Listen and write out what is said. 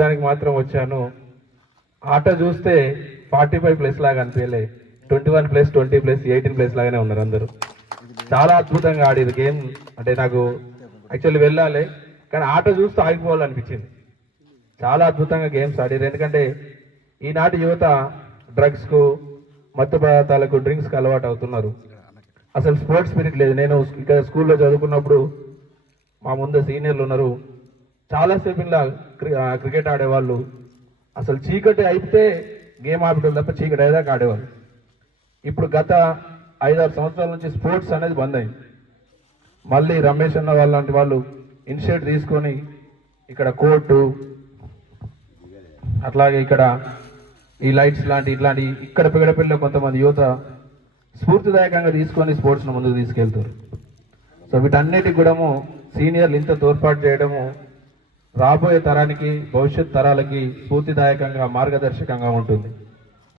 చూడడానికి మాత్రం వచ్చాను. ఆట చూస్తే 45+ లాగా అనిపించలే, 21+, 20+, 18+ లాగానే ఉన్నారు అందరూ. చాలా అద్భుతంగా ఆడేది గేమ్. అంటే నాకు యాక్చువల్లీ వెళ్ళాలి, కానీ ఆట చూస్తూ ఆగిపోవాలనిపించింది. చాలా అద్భుతంగా గేమ్స్ ఆడారు. ఎందుకంటే ఈనాటి యువత డ్రగ్స్కు, మత్తు పదార్థాలకు, డ్రింక్స్కి అలవాటు అవుతున్నారు. అసలు స్పోర్ట్స్ స్పిరిట్ లేదు. నేను ఇక్కడ స్కూల్లో చదువుకున్నప్పుడు మా ముందు సీనియర్లు ఉన్నారు, చాలాసేపు ఇలా క్రికెట్ ఆడేవాళ్ళు. అసలు చీకటి అయితే గేమ్ ఆపేటోళ్ళు తప్ప చీకటి అయ్యేదాకా ఆడేవాళ్ళు. ఇప్పుడు గత 5-6 సంవత్సరాల నుంచి స్పోర్ట్స్ అనేది బంద్ అయింది. మళ్ళీ రమేష్ అన్న వాళ్ళ లాంటి వాళ్ళు ఇనిషియేట్ తీసుకొని ఇక్కడ కోర్టు, అట్లాగే ఇక్కడ ఈ లైట్స్ ఇట్లాంటి ఇక్కడ పెగడపల్లిలో కొంతమంది యువత స్ఫూర్తిదాయకంగా తీసుకొని స్పోర్ట్స్ను ముందుకు తీసుకెళ్తారు. సో వీటన్నిటికి కూడా సీనియర్లు ఇంత తోడ్పాటు చేయడము రాబోయే తరానికి, భవిష్యత్ తరాలకి స్ఫూర్తిదాయకంగా, మార్గదర్శకంగా ఉంటుంది.